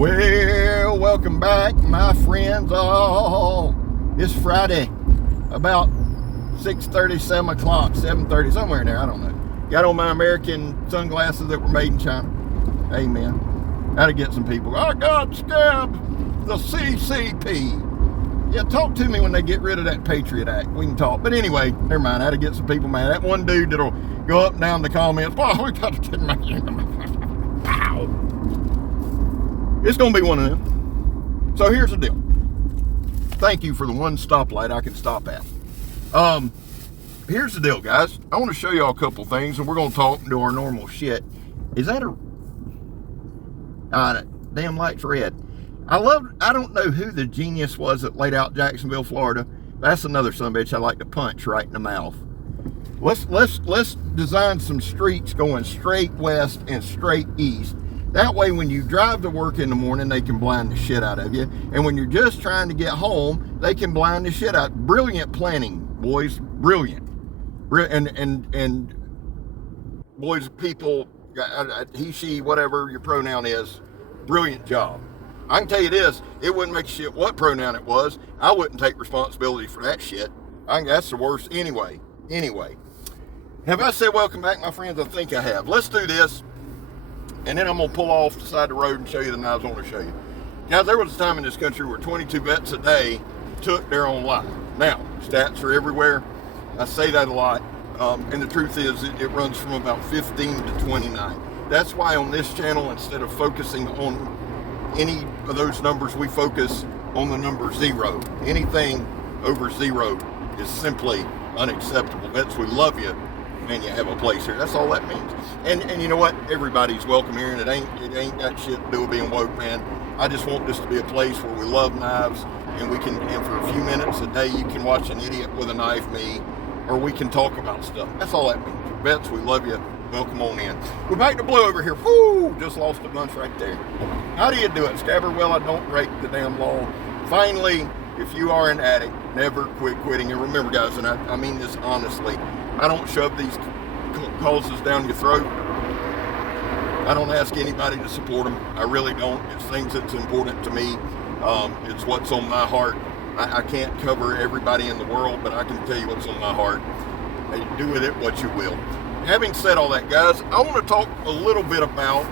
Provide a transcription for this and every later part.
Well, welcome back, my friends all. It's Friday, about 6:30, 7 o'clock, 7:30, somewhere in there, I don't know. Got on my American sunglasses that were made in China. Amen. How to get some people. I got scabbed. The CCP. Yeah, talk to me when they get rid of that Patriot Act. We can talk. But anyway, never mind. How to get some people mad. That one dude that'll go up and down the comments. Oh, we got to get my... Pow. It's going to be one of them. So here's the deal. Thank you for the one stoplight I can stop at. Here's the deal, guys. I want to show y'all a couple things, and we're going to talk and do our normal shit. Is that a... damn light's red. I don't know who the genius was that laid out Jacksonville, Florida. That's another sumbitch I like to punch right in the mouth. Let's design some streets going straight west and straight east. That way, when you drive to work in the morning, they can blind the shit out of you. And when you're just trying to get home, they can blind the shit out. Brilliant planning, boys. Brilliant. And boys, people, he, she, whatever your pronoun is, brilliant job. I can tell you this, it wouldn't make a shit what pronoun it was. I wouldn't take responsibility for that shit. I think that's the worst anyway. Have I said welcome back, my friends? I think I have. Let's do this. And then I'm going to pull off the side of the road and show you the knives I want to show you. Now, there was a time in this country where 22 vets a day took their own life. Now, stats are everywhere. I say that a lot. And the truth is, it runs from about 15 to 29. That's why on this channel, instead of focusing on any of those numbers, we focus on the number 0. Anything over 0 is simply unacceptable. Vets, we love you, and you have a place here. That's all that means. And you know what? Everybody's welcome here, and it ain't got shit to do with being woke, man. I just want this to be a place where we love knives, and for a few minutes a day, you can watch an idiot with a knife, me, or we can talk about stuff. That's all that means. Vets, we love you. Welcome on in. We're back to blue over here. Whoo! Just lost a bunch right there. How do you do it, Scabber? Well, I don't break the damn law. Finally, if you are an addict, never quit quitting. And remember, guys, and I mean this honestly, I don't shove these causes down your throat. I don't ask anybody to support them. I really don't. It's things that's important to me. It's what's on my heart. I can't cover everybody in the world, but I can tell you what's on my heart. Do with it what you will. Having said all that, guys, I want to talk a little bit about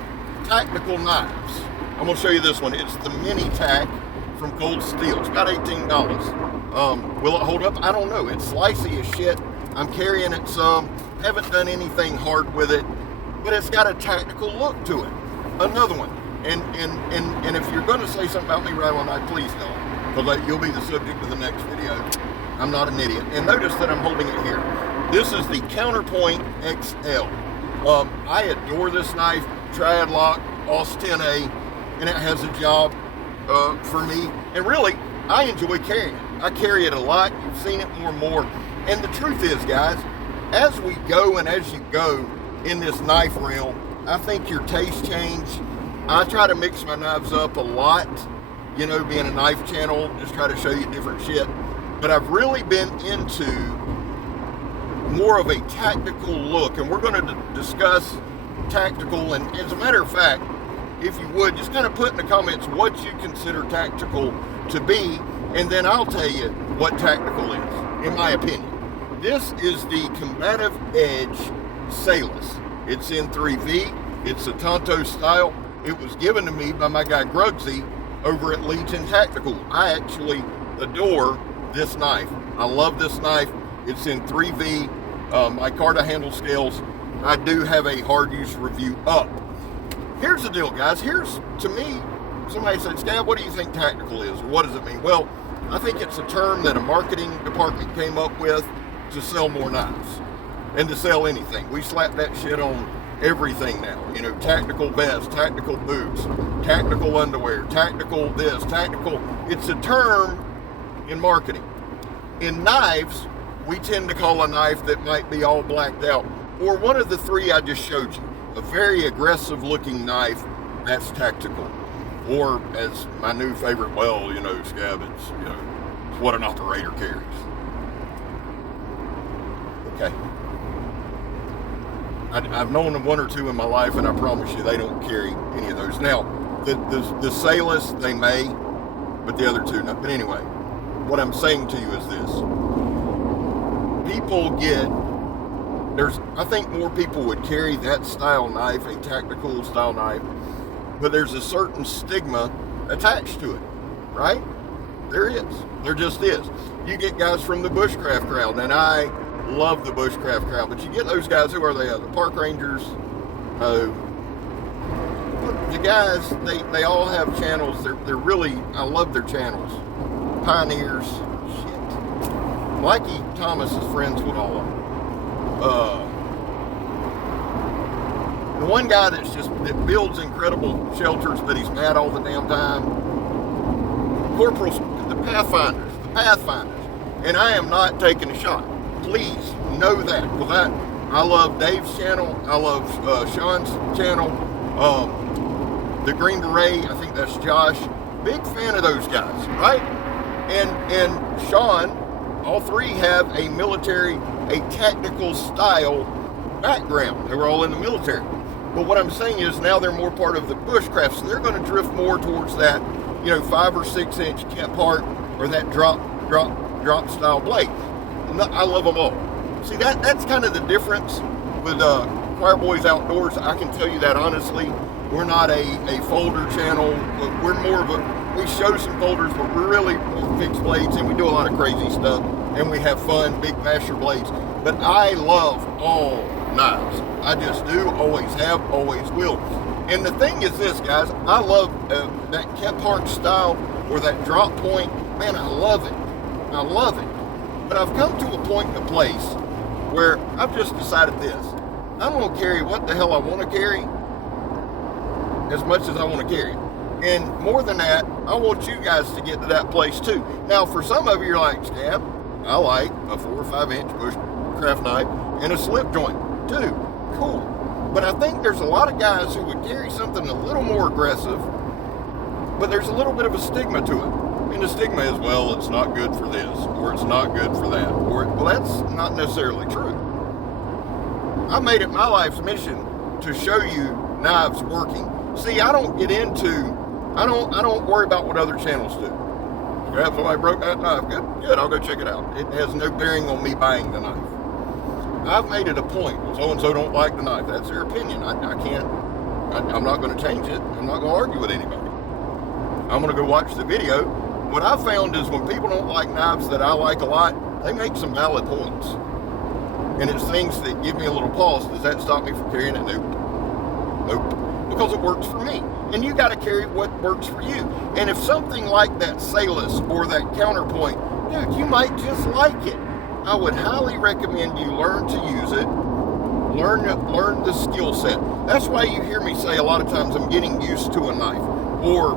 tactical knives. I'm going to show you this one. It's the Mini Tac from Cold Steel. It's about $18. Will it hold up? I don't know. It's slicey as shit. I'm carrying it some. Haven't done anything hard with it, but it's got a tactical look to it. Another one. And if you're going to say something about me right on night, please don't, because you'll be the subject of the next video. I'm not an idiot. And notice that I'm holding it here. This is the Counterpoint XL. I adore this knife, Triad Lock, OS 10A, and it has a job for me. And really, I enjoy carrying it. I carry it a lot. You've seen it more and more. And the truth is, guys, as we go and as you go in this knife realm, I think your taste change. I try to mix my knives up a lot, you know, being a knife channel, just try to show you different shit. But I've really been into more of a tactical look, and we're going to discuss tactical. And as a matter of fact, if you would, just kind of put in the comments what you consider tactical to be, and then I'll tell you what tactical is, in my opinion. This is the Combative Edge Sailus. It's in 3V. It's a Tonto style. It was given to me by my guy Grugsy over at Legion Tactical. I actually adore this knife. I love this knife. It's in 3V. My Carta handle scales, I do have a hard use review up. Here's the deal, guys. Here's, to me, somebody said, Scab, what do you think tactical is? Or what does it mean? Well, I think it's a term that a marketing department came up with to sell more knives and to sell anything. We slap that shit on everything now. You know, tactical vests, tactical boots, tactical underwear, tactical this, tactical. It's a term in marketing. In knives, we tend to call a knife that might be all blacked out, or one of the three I just showed you. A very aggressive looking knife, that's tactical. Or as my new favorite, well, you know, Scab, it's, you know, it's what an operator carries. Okay. I've known one or two in my life, and I promise you they don't carry any of those. Now, The Salus, they may, but the other two, no. But anyway, what I'm saying to you is this. People I think more people would carry that style knife, a tactical style knife, but there's a certain stigma attached to it, right? There is. There just is. You get guys from the bushcraft crowd, and I love the bushcraft crowd, but you get those guys, who are they? The park rangers. The guys, they all have channels. They're really, I love their channels. Pioneers. Shit. Mikey Thomas is friends with all of them. The one guy that builds incredible shelters, but he's mad all the damn time. The Pathfinders. And I am not taking a shot. Please know that, because I love Dave's channel. I love Sean's channel. The Green Beret, I think that's Josh. Big fan of those guys, right? And Sean, all three have a tactical style background. They were all in the military. But what I'm saying is now they're more part of the bushcraft, so they're going to drift more towards that, 5 or 6 inch Kephart or that drop style blade. I love them all. See, that's kind of the difference with Choir Boys Outdoors. I can tell you that honestly. We're not a folder channel. We're more of we show some folders, but we're really fixed blades, and we do a lot of crazy stuff, and we have fun, big basher blades. But I love all knives. I just do, always have, always will. And the thing is this, guys, I love that Kephart style or that drop point. Man, I love it. I love it. But I've come to a point in a place where I've just decided this. I'm going to carry what the hell I want to carry as much as I want to carry. And more than that, I want you guys to get to that place too. Now, for some of you, you're like, Scab, I like a 4 or 5 inch bushcraft knife and a slip joint too. Cool. But I think there's a lot of guys who would carry something a little more aggressive, but there's a little bit of a stigma to it. And the stigma is, well, it's not good for this, or it's not good for that, well, that's not necessarily true. I made it my life's mission to show you knives working. See, I don't worry about what other channels do. Grab somebody broke that knife, good, I'll go check it out. It has no bearing on me buying the knife. I've made it a point. Well, so-and-so don't like the knife. That's their opinion. I'm not going to change it. I'm not going to argue with anybody. I'm going to go watch the video. What I've found is when people don't like knives that I like a lot, they make some valid points. And it's things that give me a little pause. Does that stop me from carrying it? Nope. Because it works for me. And you got to carry what works for you. And if something like that Salus or that Counterpoint, dude, you might just like it. I would highly recommend you learn to use it. Learn the skill set. That's why you hear me say a lot of times I'm getting used to a knife, or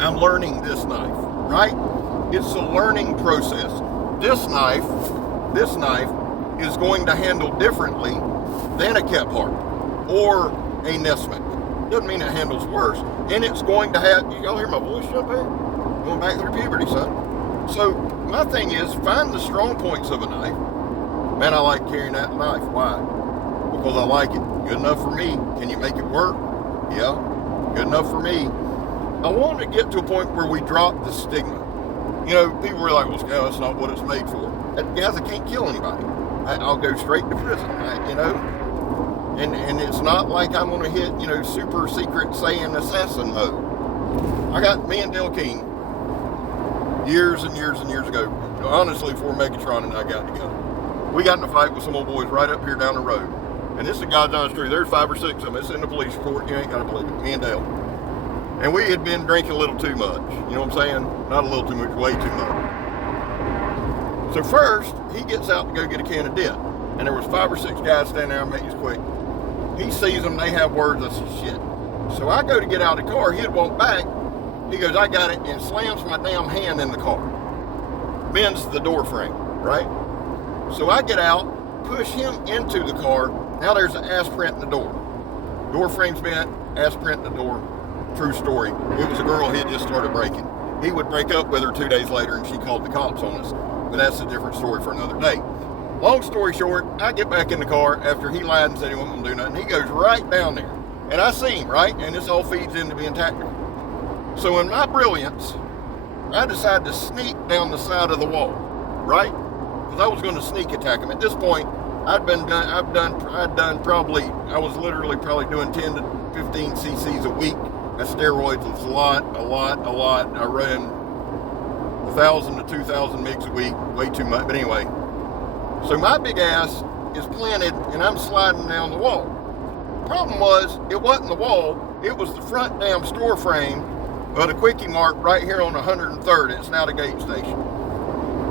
I'm learning this knife, right? It's a learning process. This knife is going to handle differently than a Kephart or a Nesmith. Doesn't mean it handles worse. And it's going to have, y'all hear my voice up there? Going back through puberty, son. So my thing is, find the strong points of a knife. Man, I like carrying that knife. Why? Because I like it. Good enough for me. Can you make it work? Yeah. Good enough for me. I want to get to a point where we drop the stigma. People were like, well, Scott, that's not what it's made for. Guys, I can't kill anybody. I'll go straight to prison, And it's not like I'm going to hit, super secret Saiyan assassin mode. I got me and Dale King years and years and years ago, honestly, before Megatron and I got together. We got in a fight with some old boys right up here down the road. And this is God's honest truth. There's 5 or 6 of them. It's in the police report. You ain't got to believe it. Me and Dale. And we had been drinking a little too much. You know what I'm saying? Not a little too much, way too much. So first, he gets out to go get a can of dip. And there was 5 or 6 guys standing there. I'll make this quick. He sees them. They have words. I said, shit. So I go to get out of the car. He'd walk back. He goes, I got it, and slams my damn hand in the car. Bends the door frame, right? So I get out, push him into the car. Now there's an ass print in the door. Door frame's bent, ass print in the door. True story. It was a girl he had just started breaking. He would break up with her 2 days later, and she called the cops on us. But that's a different story for another day. Long story short, I get back in the car after he lied and said he wasn't going to do nothing. He goes right down there. And I see him, right? And this all feeds into being tactical. So in my brilliance, I decided to sneak down the side of the wall, right? Because I was going to sneak attack him. At this point, I was literally probably doing 10 to 15 cc's a week. That steroids was a lot. I ran 1,000 to 2,000 mgs a week, way too much. But anyway, so my big ass is planted and I'm sliding down the wall. Problem was, it wasn't the wall, it was the front damn store frame of the Quickie Mart right here on 103rd. It's now the gate station.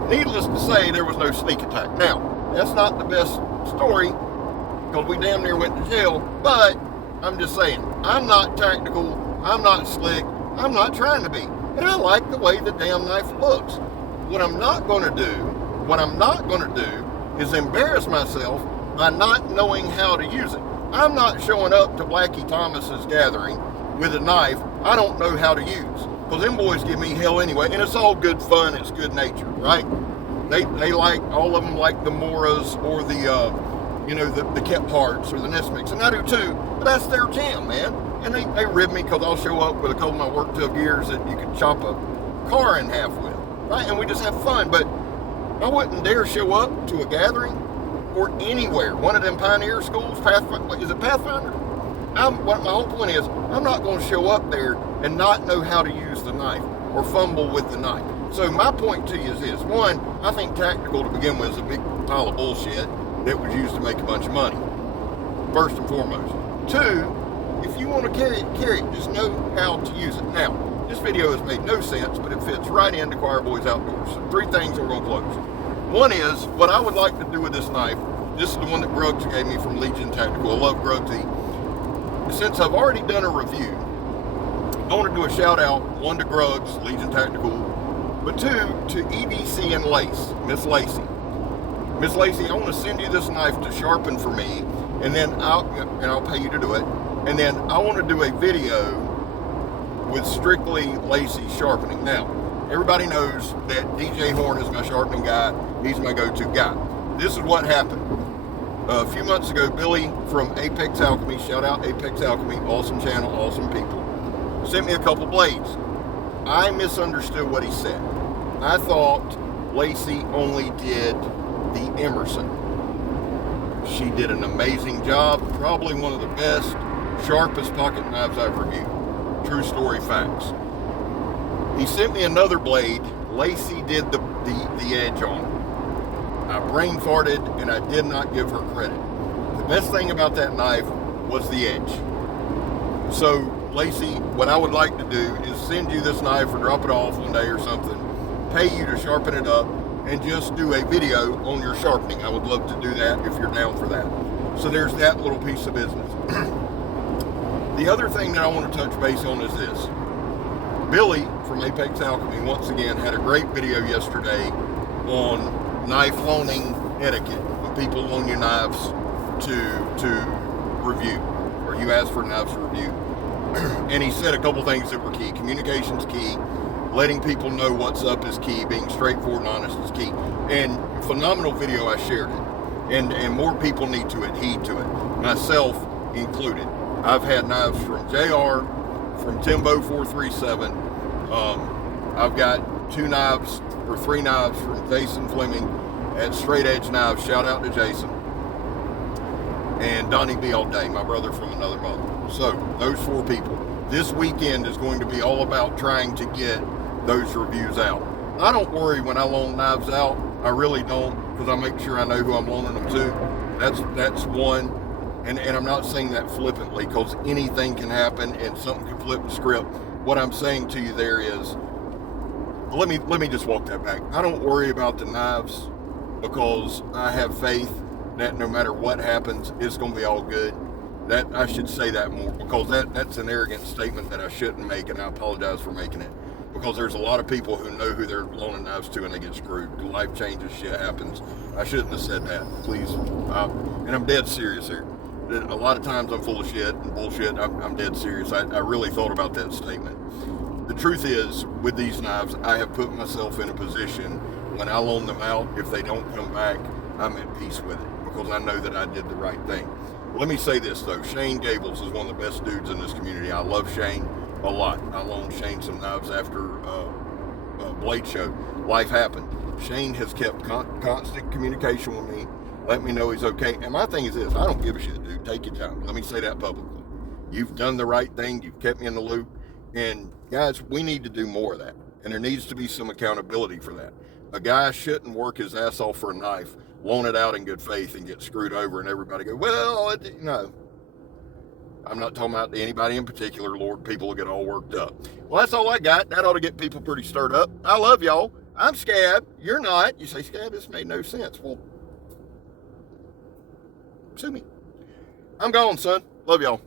Needless to say, there was no sneak attack. Now, that's not the best story because we damn near went to jail, but I'm just saying, I'm not tactical, I'm not slick, I'm not trying to be. And I like the way the damn knife looks. What I'm not going to do is embarrass myself by not knowing how to use it. I'm not showing up to Blackie Thomas's gathering with a knife I don't know how to use. Because them boys give me hell anyway, and it's all good fun, it's good nature, right? They like, all of them like the Moras or the Kepharts or the Nesmics, and I do too, but that's their jam, man. And they rib me because I'll show up with a couple of my work tub gears that you can chop a car in half with, right? And we just have fun, but I wouldn't dare show up to a gathering or anywhere. One of them pioneer schools, is it Pathfinder? My whole point is, I'm not going to show up there and not know how to use the knife or fumble with the knife. So my point to you is this. One, I think tactical to begin with is a big pile of bullshit that was used to make a bunch of money, first and foremost. Two, if you want to carry it, just know how to use it. Now, this video has made no sense, but it fits right into Choir Boys Outdoors. So 3 things we're going to close. One is, what I would like to do with this knife, this is the one that Grugs gave me from Legion Tactical. I love Grugsy. Since I've already done a review, I want to do a shout out, 1 to Grugs, Legion Tactical, but 2 to EDC and Lace, Miss Lacey. Miss Lacey, I want to send you this knife to sharpen for me, and then I'll pay you to do it. And then I want to do a video with strictly Lacey sharpening. Now, everybody knows that DJ Horn is my sharpening guy. He's my go-to guy. This is what happened. A few months ago, Billy from Apex Alchemy, shout out Apex Alchemy, awesome channel, awesome people, sent me a couple blades. I misunderstood what he said. I thought Lacey only did the Emerson. She did an amazing job, probably one of the best, sharpest pocket knives I've reviewed. True story facts. He sent me another blade. Lacey did the edge on it. I brain farted and I did not give her credit. The best thing about that knife was the edge. So, Lacey, what I would like to do is send you this knife or drop it off one day or something, pay you to sharpen it up, and just do a video on your sharpening. I would love to do that if you're down for that. So there's that little piece of business. The other thing that I want to touch base on is this. Billy from Apex Alchemy, once again, had a great video yesterday on knife loaning etiquette. When people loan you knives to review, or you ask for knives to review. And he said a couple things that were key. Communication's key. Letting people know what's up is key. Being straightforward and honest is key. And phenomenal video, I shared it. And more people need to adhere to it, myself included. I've had knives from JR, from Timbo 437. I've got 2 knives or 3 knives from Jason Fleming at Straight Edge Knives. Shout out to Jason. And Donnie B all day, my brother from another mother. So those 4 people. This weekend is going to be all about trying to get those reviews out. I don't worry when I loan knives out. I really don't, because I make sure I know who I'm loaning them to. That's one. And I'm not saying that flippantly, because anything can happen and something can flip the script. What I'm saying to you there is, let me just walk that back. I don't worry about the knives because I have faith that no matter what happens, it's going to be all good. That I should say that more, because that's an arrogant statement that I shouldn't make, and I apologize for making it. Because there's a lot of people who know who they're loaning knives to and they get screwed. Life changes, shit happens. I shouldn't have said that, please. And I'm dead serious here. A lot of times I'm full of shit and bullshit. I'm dead serious. I really thought about that statement. The truth is, with these knives, I have put myself in a position when I loan them out, if they don't come back, I'm at peace with it, because I know that I did the right thing. Let me say this though, Shane Gables is one of the best dudes in this community. I love Shane a lot. I loaned Shane some knives after Blade Show. Life happened. Shane has kept constant communication with me. Let me know he's okay. And my thing is this, I don't give a shit, dude. Take your time. Let me say that publicly. You've done the right thing. You've kept me in the loop. And guys, we need to do more of that. And there needs to be some accountability for that. A guy shouldn't work his ass off for a knife, loan it out in good faith, and get screwed over, and everybody go, well, no. I'm not talking about anybody in particular, Lord. People will get all worked up. Well, that's all I got. That ought to get people pretty stirred up. I love y'all. I'm Scab. You're not. You say, Scab, this made no sense. Well, sue me. I'm gone, son. Love y'all.